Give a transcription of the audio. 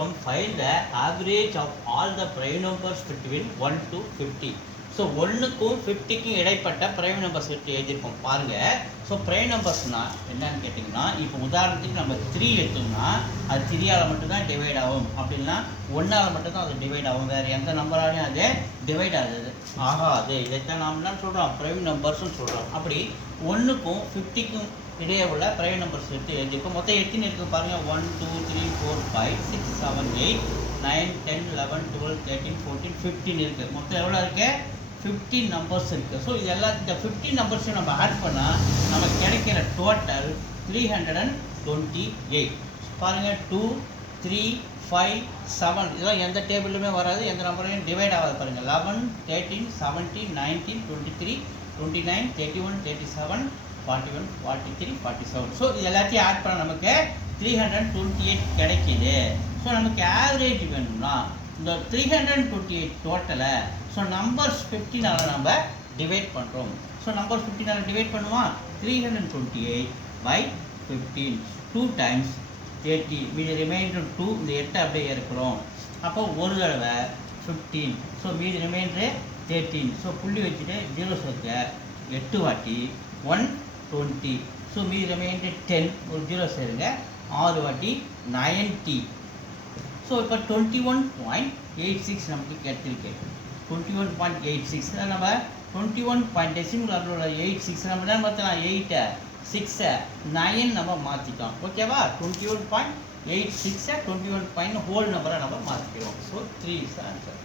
கொடுத்துருக்கோம் find the average of all the prime numbers between 1 to 50. So ஒன்றுக்கும் 50க்கும் இடைப்பட்ட prime numbers எடுத்து எழுதியிருக்கோம் பாருங்கள். ஸோ ப்ரைம் நம்பர்ஸ்னால் என்னன்னு கேட்டிங்கன்னா, இப்போ உதாரணத்துக்கு நம்ம 3 எடுத்தோம்னா அது 3ஆல் மட்டும்தான் டிவைட் ஆகும், அப்படின்னா 1ஆல் மட்டும்தான் அது டிவைட் ஆகும், வேறு எந்த நம்பராலையும் அது டிவைட் ஆகாது. இதைத்தான் நாம் என்ன சொல்கிறோம், ப்ரைம் நம்பர்ஸ்னு சொல்கிறோம். அப்படி 1க்கும் 50க்கும் இடையே உள்ள ப்ரைம் நம்பர்ஸ் எடுத்து எழுதியிருக்கோம். மொத்தம் எத்தனை இருக்குது பாருங்கள், 1 2 3 4 5 6 7 8 9 10 11 12 13 14 15 இருக்குது. மொத்தம் எவ்வளோ இருக்குது, 15 நம்பர்ஸ் இருக்குது. ஸோ இது எல்லாம் இந்த 15 நம்பர்ஸையும் நம்ம ஆட் பண்ணால் நமக்கு கிடைக்கிற டோட்டல் 328. பாருங்கள், 2 3 5 7 இதெல்லாம் எந்த டேபிளுமே வராது, எந்த நம்பரையும் டிவைட் ஆகாது. பாருங்கள், 11 13 17 19 23 29 31 37 41 43 47. ஸோ இது எல்லாத்தையும் ஆட் பண்ண நமக்கு 328 கிடைக்கிது. ஸோ நமக்கு ஆவரேஜ் வேணும்னா இந்த 328 டோட்டலை ஸோ நம்பர்ஸ் 15ஆல் நம்ம டிவைட் பண்ணுறோம். ஸோ நம்பர்ஸ் 15ஆல் டிவைட் பண்ணுவோம். 328 by 15 2 times 30, மீதி ரிமைண்டர் 2, இந்த 8 அப்படியே இருக்கிறோம். அப்போ ஒரு தடவை 15, ஸோ மீதி ரிமைண்டர் 13. ஸோ புள்ளி வச்சுட்டு 0 சேர்க்க 8 வாட்டி 120. ஸோ மீதி ரிமைண்டர் 10, ஒரு 0 சேருங்க 6 வாட்டி 90. ஸோ இப்போ 21.86 நமக்கு கிடைச்சிருக்கு. 21.86 நம்ம 21.86 நம்ம என்ன மாற்றலாம், 8 6 9 நம்ம மாற்றிட்டோம். ஓகேவா, 21.86 21 ஹோல் நம்பரை நம்ம மாற்றிக்கிறோம். So 3 is the answer.